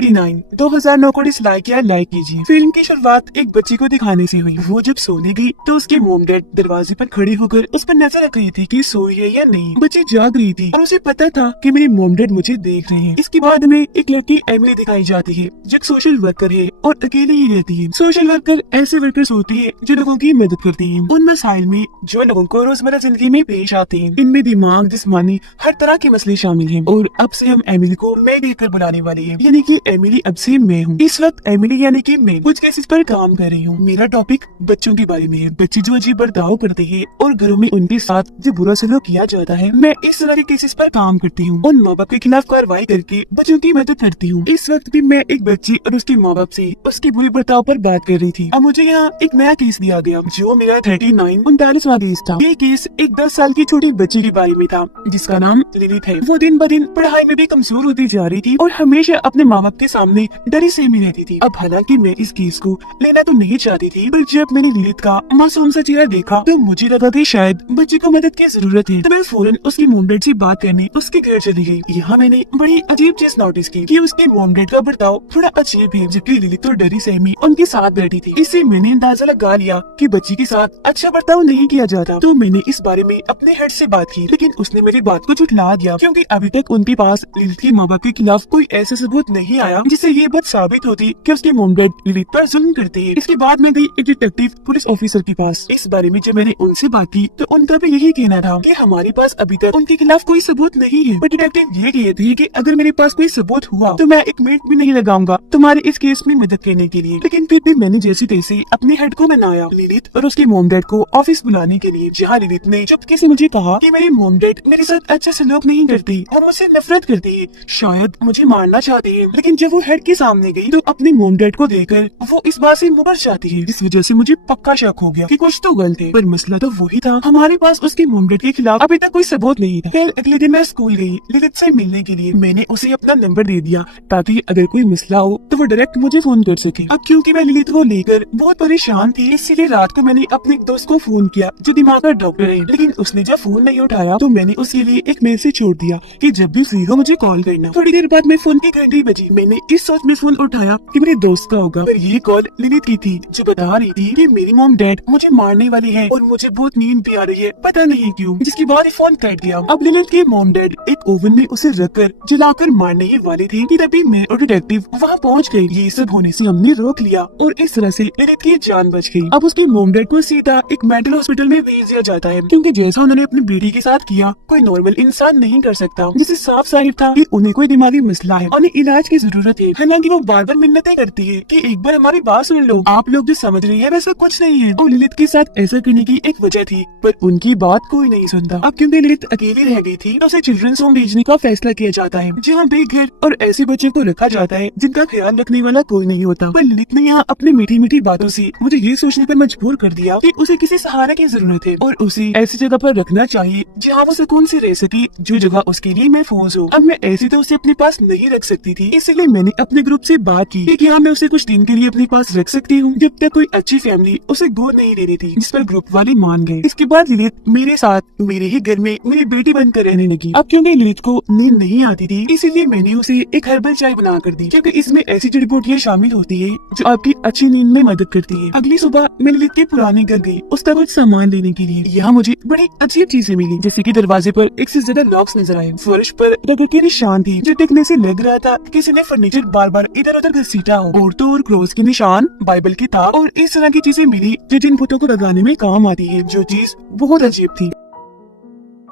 39 2009 को डिसलाइक किया, लाइक कीजिए। फिल्म की शुरुआत एक बच्ची को दिखाने से हुई। वो जब सोने गई तो उसके मोम डैड दरवाजे पर खड़े होकर उस पर नजर रख रही थी कि सोई है या नहीं। बच्ची जाग रही थी और उसे पता था कि मेरे मोम डैड मुझे देख रहे हैं। इसके बाद में एक लड़की एमिली दिखाई जाती है जो एक सोशल वर्कर है और अकेले ही रहती है। सोशल वर्कर ऐसे वर्कर्स होती है जो लोगों की मदद करती है उन मसाइल में जो लोगों को रोजमर्रा जिंदगी में पेश आते हैं। इनमें दिमाग, जिस्मानी, हर तरह के मसले शामिल हैं। और अब से हम एमिली को मैं देखकर बुलाने वाली है, यानी कि एमिली अब से मैं हूँ। इस वक्त एमिली यानी कि मैं कुछ केसेस पर काम कर रही हूँ। मेरा टॉपिक बच्चों के बारे में है। बच्चे जो अजीब बर्ताव करते हैं और घरों में उनके साथ जो बुरा सलूक किया जाता है, मैं इस तरह के केसेस पर काम करती हूँ। उन माँ बाप के खिलाफ कार्रवाई करके बच्चों की मदद करती हूँ। इस वक्त भी मैं एक बच्ची और उसके माँ बाप से उसके बुरे बर्ताव पर बात कर रही थी। अब मुझे यहाँ एक नया केस दिया गया जो मेरा 39 केस था। ये केस एक 10 साल की छोटी बच्ची के बारे में था जिसका नाम लिलित है। वो दिन ब दिन पढ़ाई में भी कमजोर होती जा रही थी और हमेशा अपने माँ बाप के सामने डरी सहमी रहती थी। अब हालांकि मैं इस केस को लेना तो नहीं चाहती थी, पर जब मैंने लिलित का मासूम सा चेहरा देखा तो मुझे लगा कि शायद बच्ची को मदद की जरूरत है। तो मैं फौरन उसकी मोम डैड से बात करने उसके घर चली गई। यहाँ मैंने बड़ी अजीब चीज नोटिस की कि उसके मोम डैड का बर्ताव थोड़ा अजीब है, जबकि लिलित तो डरी सहमी उनके साथ बैठी थी। इससे मैंने अंदाजा लगा लिया कि बच्ची के साथ अच्छा बर्ताव नहीं किया जाता। तो मैंने इस बारे में अपने हेड से बात की, लेकिन उसने मेरी बात को झुठला दिया क्योंकि अभी तक उनके पास लिलित के माँ बाप के खिलाफ कोई ऐसा सबूत नहीं आया जिससे ये बात साबित होती कि उसके मोम डैड लिलित पर जुल्म करते हैं। इसके बाद मैं गई एक डिटेक्टिव पुलिस ऑफिसर के पास। इस बारे में जब मैंने उनसे बात की तो उनका भी यही कहना था कि हमारे पास अभी तक उनके खिलाफ कोई सबूत नहीं है। पर डिटेक्टिव ये कहते थे कि अगर मेरे पास कोई सबूत हुआ तो मैं एक मिनट भी नहीं लगाऊंगा तुम्हारे इस केस में मदद करने के लिए। लेकिन फिर भी मैंने जैसे तैसे अपने हेड को बनाया लिलित और उसके मोम डैड को ऑफिस बुलाने के लिए, जहाँ लिलित ने चुपके से मुझे कहा कि मेरे मोम डैड मेरे साथ अच्छा सलूक नहीं करती और मुझसे नफरत करती है, शायद मुझे मारना चाहती है। लेकिन जब वो हेड के सामने गई तो अपने मोम डैड को देखकर वो इस बात से मुकर जाती है। इस वजह से मुझे पक्का शक हो गया कि कुछ तो गलत है। पर मसला तो वही था, हमारे पास उसके मोम डैड के खिलाफ अभी तक कोई सबूत नहीं था। फिर अगले दिन मैं स्कूल गई लिलित से मिलने के लिए। मैंने उसे अपना नंबर दे दिया ताकि अगर कोई मसला हो तो वो डायरेक्ट मुझे फोन कर सके। अब क्योंकि मैं लिलित को लेकर बहुत परेशान थी, इसीलिए रात को मैंने अपने एक दोस्त को फोन किया जो दिमाग का डॉक्टर है। लेकिन उसने जब फोन नहीं उठाया तो मैंने उसके लिए एक मैसेज छोड़ दिया कि जब भी फ्री हो मुझे कॉल करना। थोड़ी देर बाद में फोन की घंटी बजी। मैंने इस सोच में फोन उठाया कि मेरे दोस्त का होगा, पर ये कॉल लिलित की थी जो बता रही थी कि मेरी मॉम डैड मुझे मारने वाली है और मुझे बहुत नींद भी आ रही है, पता नहीं क्यों। जिसके बाद फोन कट गया। अब लिलित के मॉम डैड एक ओवन में उसे रखकर जलाकर मारने ही वाले थे कि तभी मैं और डिटेक्टिव वहाँ पहुँच गए। ये सब होने से हमने रोक लिया और इस तरह से लिलित की जान बच गई। अब उसके मॉम डैड को सीधा एक मेंटल हॉस्पिटल में भेज दिया जाता है क्योंकि जैसा उन्होंने अपनी बेटी के साथ किया कोई नॉर्मल इंसान नहीं कर सकता। जिससे साफ साहिब था कि उन्हें कोई दिमागी मसला है, उन्हें इलाज की जरूरत है। हालांकि वो बार बार मिन्नतें करती है कि एक बार हमारी बात सुन लो, आप लोग जो समझ रही है वैसा कुछ नहीं है। और लिलित के साथ ऐसा करने की एक वजह थी, पर उनकी बात कोई नहीं सुनता। अब क्योंकि लिलित अकेली रह गई थी तो उसे चिल्ड्रंस होम भेजने का फैसला किया जाता है, जहाँ बेघर और ऐसे बच्चों को रखा जाता है जिनका ख्याल रखने वाला कोई नहीं होता। पर लिलित ने यहाँ अपनी मीठी मीठी बातों से मुझे ये सोचने पर मजबूर कर दिया कि उसे किसी सहारे की जरूरत है और उसे ऐसी जगह पर रखना चाहिए जहाँ वो सुकून से रह सके, जो जगह उसके लिए महफूज हो। अब मैं ऐसे तो उसे अपने पास नहीं रख सकती थी, इसलिए मैंने अपने ग्रुप से बात की कि हाँ मैं उसे कुछ दिन के लिए अपने पास रख सकती हूँ जब तक कोई अच्छी फैमिली उसे गोद नहीं दे रही थी, जिस पर ग्रुप वाले मान गए। इसके बाद लिलित मेरे साथ मेरे ही घर में मेरी बेटी बनकर रहने लगी। अब क्योंकि लिलित को नींद नहीं आती थी इसीलिए मैंने उसे एक हर्बल चाय बना कर दी, क्योंकि इसमें ऐसी जड़ी बूटियाँ शामिल होती है जो आपकी अच्छी नींद में मदद करती है। अगली सुबह मैं लिलित के पुराने घर गई उसका कुछ सामान लेने के लिए। यहाँ मुझे बड़ी अजीब चीजें मिली, जैसे कि दरवाजे पर एक से ज्यादा लॉक्स नजर आए, फर्श पर रगड़ के निशान थे जो देखने से लग रहा था किसी ने फर्नीचर बार बार इधर उधर घसीटा हो, औरतों और क्रॉस के निशान, बाइबल की तार और इस तरह की चीजें मिली जो जिन भूतों को लगाने में काम आती है, जो चीज बहुत अजीब थी।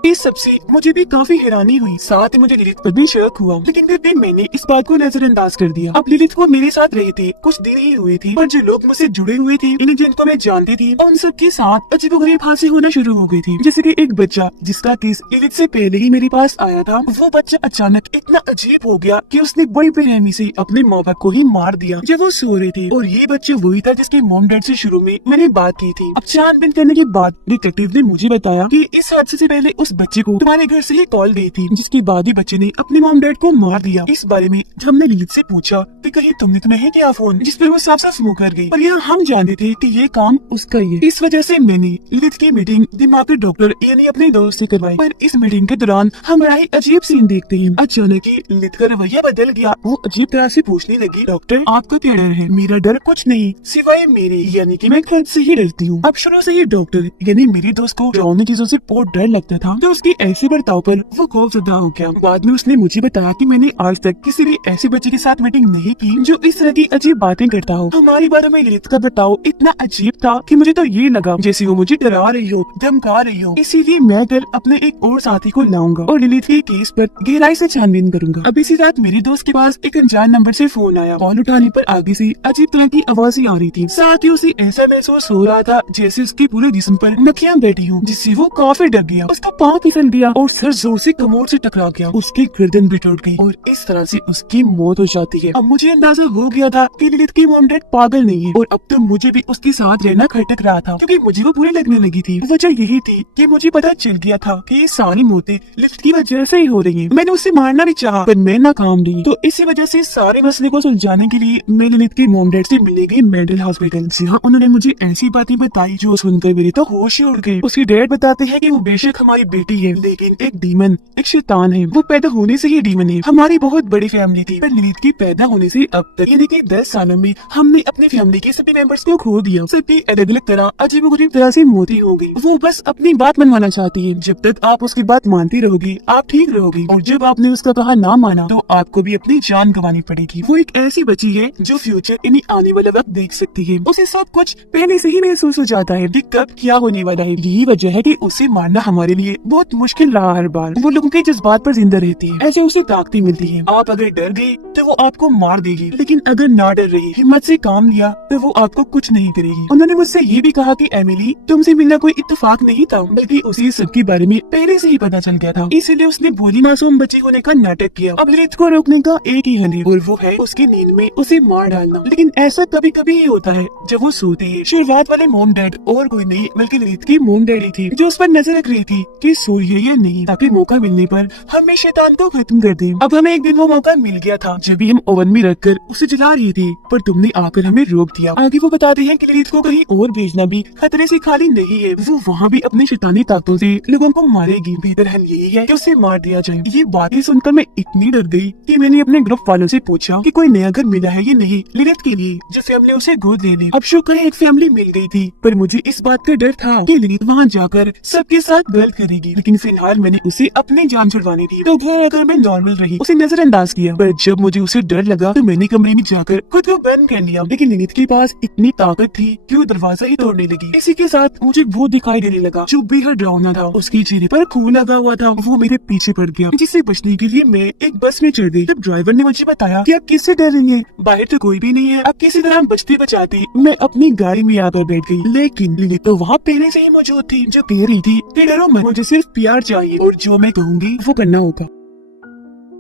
इस सबसे मुझे भी काफी हैरानी हुई, साथ ही मुझे लिलित पर भी शक हुआ, लेकिन फिर भी मैंने इस बात को नजरअंदाज कर दिया। अब लिलित को मेरे साथ रहे थे कुछ दिन ही हुए थे, पर जो लोग मुझसे जुड़े हुए थे इन्हें जिनको मैं जानती थी उन सबके साथ अजीबोगरीब हादसे होना शुरू हो गई थी। जैसे कि एक बच्चा जिसका केस लिलित से पहले ही मेरे पास आया था, वो बच्चा अचानक इतना अजीब हो गया कि उसने बड़ी बेरहमी से अपने माँ बाप को ही मार दिया जब वो सो रहे थे। और ये बच्चा वही था जिसके मॉम डैड से शुरू में मैंने बात की थी। अब छानबीन करने के बाद डिटेक्टिव ने मुझे बताया कि इस हादसे से पहले उस बच्चे को तुम्हारे घर से ही कॉल गई थी, जिसके बाद ही बच्चे ने अपने मॉम डैड को मार दिया। इस बारे में जब हमने लिलित से पूछा कि कहीं तुमने तो नहीं किया फोन, जिस पर वो साफ साफ मुंह कर गई। पर यहाँ हम जानते थे कि ये काम उसका ही है। इस वजह से मैंने लिलित की मीटिंग दिमागी डॉक्टर यानी अपने दोस्त से करवाई। पर इस मीटिंग के दौरान हम बड़ा ही अजीब सीन देखते हैं। अचानक ही लिलित का रवैया बदल गया। वो अजीब तरह से पूछने लगी, डॉक्टर आपका क्या डर है? मेरा डर कुछ नहीं सिवाय मेरे, यानी कि मैं खुद से ही डरती हूँ। अब शुरू से ही डॉक्टर यानी मेरे दोस्त को डरावनी चीजों से बहुत डर लगता था, तो उसकी ऐसे बर्ताव पर वो खौफजदा हो गया। बाद में उसने मुझे बताया कि मैंने आज तक किसी भी ऐसे बच्चे के साथ मीटिंग नहीं की जो इस तरह की अजीब बातें करता हो। हमारी बातों में लिलित का बर्ताव इतना अजीब था कि मुझे तो ये लगा जैसे वो मुझे डरा रही हो, धमका रही हो। इसीलिए मैं कल अपने एक और साथी को लाऊंगा और लिलित के केस पर गहराई से छानबीन करूंगा। अब इसी रात मेरे दोस्त के पास एक अनजान नंबर से फोन आया। कॉल उठाने पर आगे से अजीब तरह की आवाजें आ रही थी। साथ ही उसे ऐसा महसूस हो रहा था जैसे उसके पूरे जिस्म पर मक्खियां बैठी हूँ, जिससे वो काफी डर गया। उसका पाँव फिसल गया और सर जोर से कमोड से टकरा गया। उसकी गर्दन भी टूट गई और इस तरह से उसकी मौत हो जाती है। अब मुझे अंदाजा हो गया था कि लिलित की मॉम डैड पागल नहीं है और अब तो मुझे भी उसके साथ रहना खटक रहा था, क्योंकि मुझे वो बुरी लगने लगी थी। वजह यही थी कि मुझे पता चल गया था कि ये सारी मौतें लिलित की वजह से ही हो रही है। मैंने उसे मारना भी चाहा पर मैं नाकाम रही। तो इसी वजह से सारे मसले को सुलझाने के लिए मैं लिलित की मॉम डैड से मिलने गई मेंटल हॉस्पिटल। जहाँ उन्होंने मुझे ऐसी बातें बताई जो सुनकर मेरी तो होश ही उड़ गई। उसके डैड बताते हैं कि वो बेशक हमारी बेटी है, लेकिन एक डीमन, एक शैतान है। वो पैदा होने से ही डीमन है। हमारी बहुत बड़ी फैमिली थी, पर लिलित की पैदा होने से अब तक यानी कि 10 सालों में हमने अपनी फैमिली के सभी मेंबर्स को खो दिया। सबकी अलग अलग तरह अजीबोगरीब तरह से मौतें हो गई। वो बस अपनी बात मनवाना चाहती है। जब तक आप उसकी बात मानती रहोगी आप ठीक रहोगी, और जब आपने उसका कहा ना माना तो आपको भी अपनी जान गंवानी पड़ेगी। वो एक ऐसी बच्ची है जो फ्यूचर यानी आने वाला वक्त देख सकती है। उसे सब कुछ पहले से ही महसूस हो जाता है कि कब क्या होने वाला है। यही वजह है कि उसे मारना हमारे लिए बहुत मुश्किल रहा। हर बार वो लोगों के जज्बात पर जिंदा रहती है, ऐसे उसे ताकत मिलती है। आप अगर डर गए तो वो आपको मार देगी, लेकिन अगर ना डर रही, हिम्मत से काम लिया तो वो आपको कुछ नहीं करेगी। उन्होंने मुझसे ये भी कहा कि एमिली, तुमसे मिलना कोई इत्तेफाक नहीं था, बल्कि उसे सबके बारे में पहले से ही पता चल गया था। इसलिए उसने भोली मासूम बच्ची होने का नाटक किया। अब लिलित को रोकने का एक ही हल है और वो है उसकी नींद में उसे मार डालना। लेकिन ऐसा कभी कभी ही होता है जब वो सोती है। शुरुआत वाले मॉम डैड और कोई नहीं बल्कि लिलित की मॉम डैडी थी, जो उस पर नजर रख रही थी कि सोई है या नहीं, ताकि मौका मिलने पर हम इस शैतान को खत्म कर दें। अब हमें एक दिन वो मौका मिल गया था जब भी हम ओवन में रखकर उसे जला रही थी, पर तुमने आकर हमें रोक दिया। आगे वो बताते हैं कि लिलित को कहीं और भेजना भी खतरे से खाली नहीं है। वो वहाँ भी अपनी शैतानी ताकतों से लोगों को मारेगी। बेहतर हल यही है कि उसे मार दिया जाए। ये बातें सुनकर मैं इतनी डर गई कि मैंने अपने ग्रुप वालों से पूछा कि कोई नया घर मिला है या नहीं लिलित के लिए, जो फैमिली उसे गोद ले ले। अब शुक्र है एक फैमिली मिल गई थी, पर मुझे इस बात का डर था कि लिलित वहाँ जाकर सबके साथ गलत करेगी। लेकिन फिलहाल मैंने उसे अपनी जान छुड़वानी थी, तो घर अगर मैं नॉर्मल रही उसे नजरअंदाज किया। पर जब मुझे उसे डर लगा तो मैंने कमरे में जाकर खुद को बंद कर लिया। लेकिन लिलित के पास इतनी ताकत थी कि वो दरवाजा ही तोड़ने लगी। इसी के साथ मुझे भूत दिखाई देने लगा जो बेहद डरावना था। उसके चेहरे पर खून लगा हुआ था। वो मेरे पीछे पड़ गया, जिससे बचने के लिए मैं एक बस में चढ़ गई। जब ड्राइवर ने मुझे बताया कि आप किससे डर रही हैं, बाहर तो कोई भी नहीं है, अब किसी तरह बचते बचाते मैं अपनी गाड़ी में आकर बैठ गई। लेकिन लिलित तो वहाँ पहले से ही मौजूद थी, जो कह रही थी कि डरो मत, मुझे सिर्फ प्यार चाहिए और जो मैं कहूँगी वो करना होगा।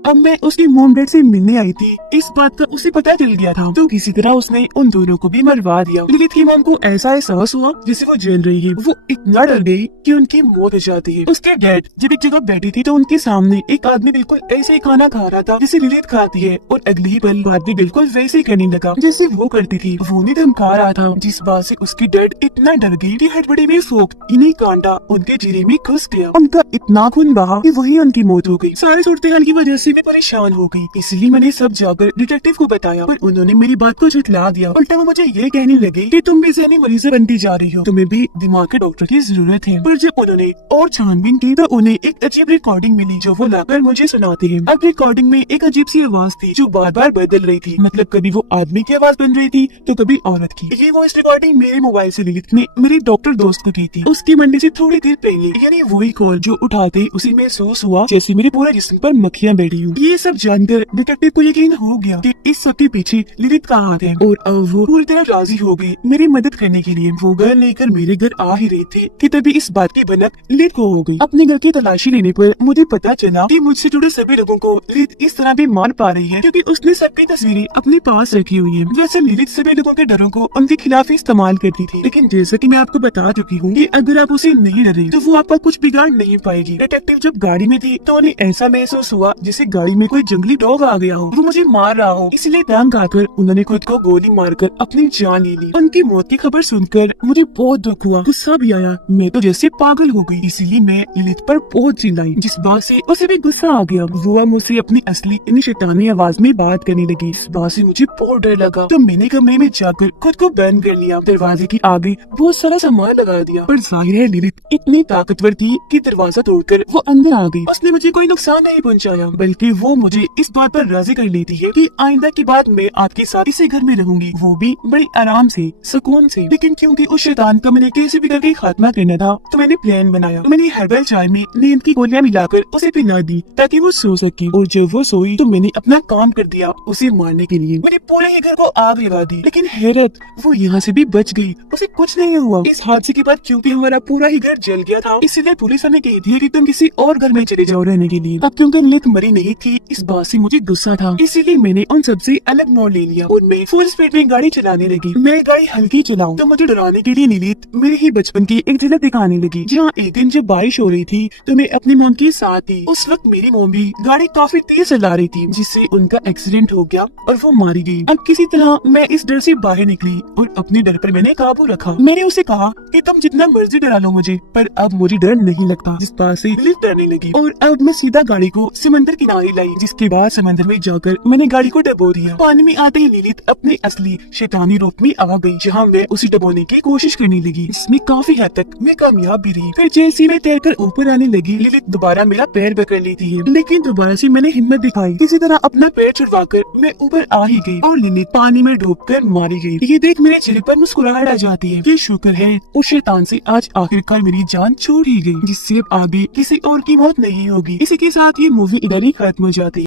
अब मैं उसकी मॉम डैड से मिलने आई थी। इस बात का उसे पता चल गया था, तो किसी तरह उसने उन दोनों को भी मरवा दिया। लिलित की मॉम को ऐसा एहसास हुआ जैसे वो जल रही है। वो इतना डर गई कि उनकी मौत हो जाती है। उसके डैड जब एक जगह बैठी थी तो उनके सामने एक आदमी बिल्कुल ऐसे ही खाना खा रहा था जैसे लिलित खाती है, और अगली ही पल बात भी बिल्कुल वैसे ही करने लगा जैसे वो करती थी। वो नहीं धमका रहा था, जिस बात से उसकी डैड इतना डर गई कि हड़बड़ी में फोक इन्हीं कांटा उनके चेहरे में घुस गया। उनका इतना खून बहा कि वही उनकी मौत हो गई। सारी सूरत हाल की वजह से मैं परेशान हो गई, इसलिए मैंने सब जाकर डिटेक्टिव को बताया, पर उन्होंने मेरी बात को झुठला दिया। उल्टा वो मुझे ये कहने लगे कि तुम भी ज़हनी मरीज बनती जा रही हो, तुम्हें भी दिमाग के डॉक्टर की जरूरत है। पर जब उन्होंने और छानबीन की तो उन्हें एक अजीब रिकॉर्डिंग मिली जो वो लाकर मुझे सुनाते हैं। अब रिकॉर्डिंग में एक अजीब सी आवाज थी जो बार बार बदल रही थी, मतलब कभी वो आदमी की आवाज बन रही थी तो कभी औरत की। ये वो इस रिकॉर्डिंग मेरे मोबाइल से लिलित ने मेरे डॉक्टर दोस्त को की थी, उसके मरने से थोड़ी देर पहले। यानी वही कॉल जो उठाते उसे महसूस हुआ जैसे मेरे पूरे जिस्म पर मक्खियां बैठी हूँ। ये सब जानकर डिटेक्टिव को यकीन हो गया कि इस सब के पीछे लिलित का हाथ है और अब वो पूरी तरह राजी हो गई मेरी मदद करने के लिए। वो घर लेकर मेरे घर आ ही रहे थे कि तभी इस बात की भनक लिलित को हो गई। अपने घर की तलाशी लेने पर मुझे पता चला कि मुझसे जुड़े सभी लोगों को लिलित इस तरह भी मार पा रही है क्योंकि उसने सबकी तस्वीरें अपने पास रखी हुई है। वैसे लिलित सभी लोगों के डरों को उनके खिलाफ इस्तेमाल करती थी, लेकिन जैसा कि मैं आपको बता चुकी हूँ कि अगर आप उसे नहीं डरे तो वो आपका कुछ बिगाड़ नहीं पाएगी। डिटेक्टिव जब गाड़ी में थी तो उन्हें ऐसा महसूस हुआ जैसे गाड़ी में कोई जंगली डॉग आ गया हो, वो मुझे मार रहा हो। इसलिए तंग आकर उन्होंने खुद को गोली मारकर अपनी जान ले ली। उनकी मौत की खबर सुनकर मुझे बहुत दुख हुआ, गुस्सा भी आया। मैं तो जैसे पागल हो गई, इसीलिए मैं लिलित पर बहुत चिल्लाई जिस बात से उसे भी गुस्सा आ गया। वो मुझसे अपनी असली यानी शैतानी आवाज में बात करने लगी। इस बात से मुझे बहुत डर लगा तो मैंने कमरे में जाकर खुद को बंद कर लिया। दरवाजे की आगे बहुत सारा सामान लगा दिया, पर जाहिर है लिलित इतनी ताकतवर थी कि दरवाजा तोड़कर वो अंदर आ गई। उसने मुझे कोई नुकसान नहीं पहुंचाया, बल्कि वो मुझे इस बात पर राजी कर लेती है कि आइंदा की बात मैं आपके साथ इसी घर में रहूंगी, वो भी बड़ी आराम से, सुकून से। लेकिन क्योंकि उस शैतान का मैंने कैसे भी करके खात्मा करना था तो मैंने प्लान बनाया। मैंने हर्बल चाय में नींद की गोलियां मिलाकर उसे पिला दी ताकि वो सो सके, और जब वो सोई तो मैंने अपना काम कर दिया उसे मारने के लिए। मैंने पूरे ही घर को आग लगा दी, लेकिन हैरत, वो यहाँ से भी बच गई, उसे कुछ नहीं हुआ। इस हादसे के बाद क्योंकि हमारा पूरा ही घर जल गया था, इसलिए पुलिस हमें कहती है कि तुम किसी और घर में चले जाओ रहने के लिए। अब क्योंकि लिलित मरी नहीं थी, इस बात से मुझे गुस्सा था, इसीलिए मैंने उन सबसे अलग मोड़ ले लिया और मैं फुल स्पीड में गाड़ी चलाने लगी। मैं गाड़ी हल्की चलाऊं तो मुझे डराने के लिए लिलित मेरे ही बचपन की एक झलक दिखाने लगी, जहाँ एक दिन जब बारिश हो रही थी तो मैं अपनी मॉम के साथ थी। उस वक्त मेरी मॉम भी गाड़ी काफी तेज चला रही थी, जिससे उनका एक्सीडेंट हो गया और वो मारी गई। अब किसी तरह मैं इस डर से बाहर निकली और अपने डर पर मैंने काबू रखा। मैंने उसे कहा कि तुम जितना मर्जी डरा लो मुझे, पर अब मुझे डर नहीं लगता। जिस बात से लिलित डरने लगी और अब मैं सीधा गाड़ी को समंदर किनारे लाई, जिसके बाद समंदर में जाकर मैंने गाड़ी को डबो दिया। पानी में आते ही लिलित अपने असली शैतानी रूप में आ गई, जहाँ मैं उसे डबोने की कोशिश करने लगी। इसमें काफी हद तक मैं कामयाब भी रही। फिर जैसे मैं तैरकर ऊपर आने लगी, लिलित दोबारा मेरा पैर पकड़ लेती है, लेकिन दोबारा से मैंने हिम्मत दिखाई। किसी तरह अपना पैर छुड़वाकर मैं ऊपर आ ही गई और लिलित पानी में डूबकर मारी गई। ये देख मेरे चेहरे पर मुस्कुराहट आ जाती है कि शुक्र है उस शैतान से आज आखिरकार मेरी जान छूट ही गई, जिससे अब आगे किसी और की मौत नहीं होगी। इसी के साथ ये मूवी इधर ही खत्म हो जाती है।